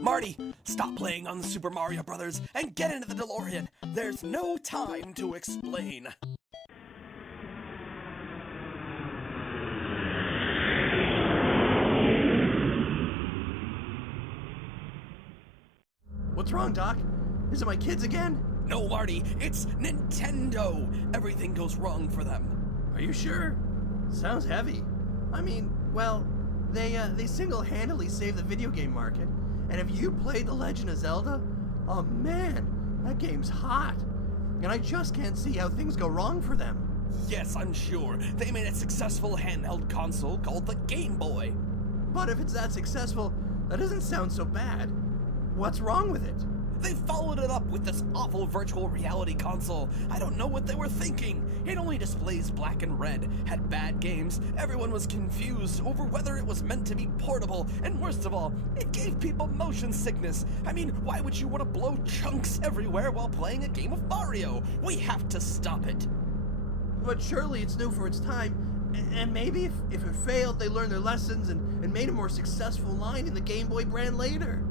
Marty, stop playing on the Super Mario Brothers and get into the DeLorean. There's no time to explain. What's wrong, Doc? Is it my kids again? No, Marty, it's Nintendo. Everything goes wrong for them. Are you sure? Sounds heavy. I mean, well, they single-handedly saved the video game market. And if you played The Legend of Zelda, oh man, that game's hot. And I just can't see how things go wrong for them. Yes, I'm sure. They made a successful handheld console called the Game Boy. But if it's that successful, that doesn't sound so bad. What's wrong with it? They followed it up with this awful virtual reality console. I don't know what they were thinking. It only displays black and red, had bad games, everyone was confused over whether it was meant to be portable, and worst of all, it gave people motion sickness. I mean, why would you want to blow chunks everywhere while playing a game of Mario? We have to stop it. But surely it's new for its time, and maybe if it failed, they learned their lessons and made a more successful line in the Game Boy brand later.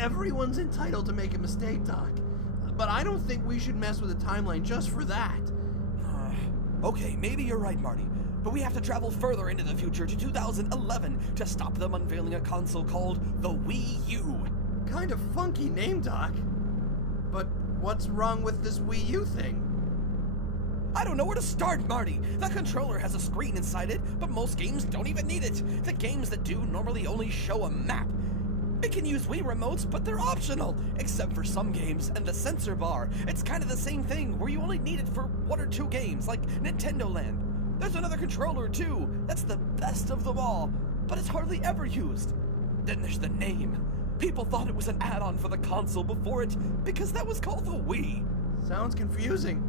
Everyone's entitled to make a mistake, Doc. But I don't think we should mess with the timeline just for that. Okay, maybe you're right, Marty. But we have to travel further into the future to 2011 to stop them unveiling a console called the Wii U. Kind of funky name, Doc. But what's wrong with this Wii U thing? I don't know where to start, Marty. The controller has a screen inside it, but most games don't even need it. The games that do normally only show a map. It can use Wii remotes, but they're optional, except for some games and the sensor bar. It's kind of the same thing, where you only need it for 1 or 2 games, like Nintendo Land. There's another controller, too. That's the best of them all, but it's hardly ever used. Then there's the name. People thought it was an add-on for the console before it, because that was called the Wii. Sounds confusing,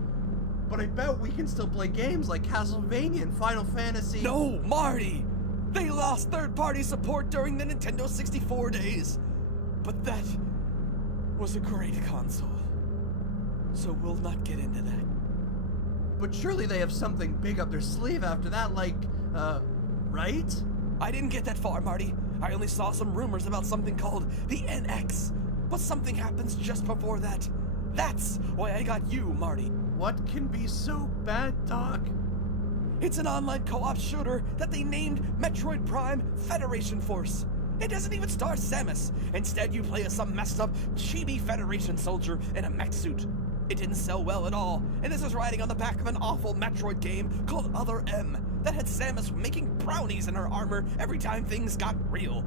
but I bet we can still play games like Castlevania and Final Fantasy. No, Marty! They lost third-party support during the Nintendo 64 days. But that was a great console. So we'll not get into that. But surely they have something big up their sleeve after that, like, right? I didn't get that far, Marty. I only saw some rumors about something called the NX. But something happens just before that. That's why I got you, Marty. What can be so bad, Doc? It's an online co-op shooter that they named Metroid Prime Federation Force. It doesn't even star Samus. Instead, you play as some messed up, chibi Federation soldier in a mech suit. It didn't sell well at all, and this is riding on the back of an awful Metroid game called Other M that had Samus making brownies in her armor every time things got real.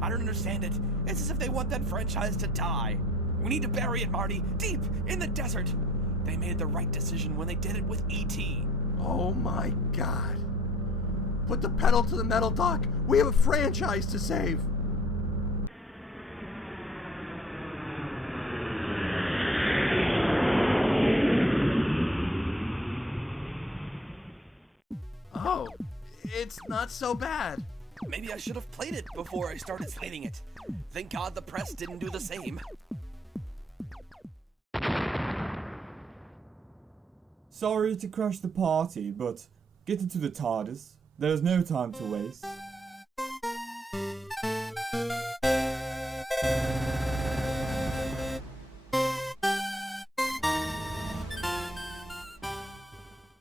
I don't understand it. It's as if they want that franchise to die. We need to bury it, Marty, deep in the desert. They made the right decision when they did it with E.T. Oh my God. Put the pedal to the metal, Doc. We have a franchise to save. Oh, it's not so bad. Maybe I should have played it before I started slating it. Thank God the press didn't do the same. Sorry to crash the party, but get into the TARDIS. There is no time to waste.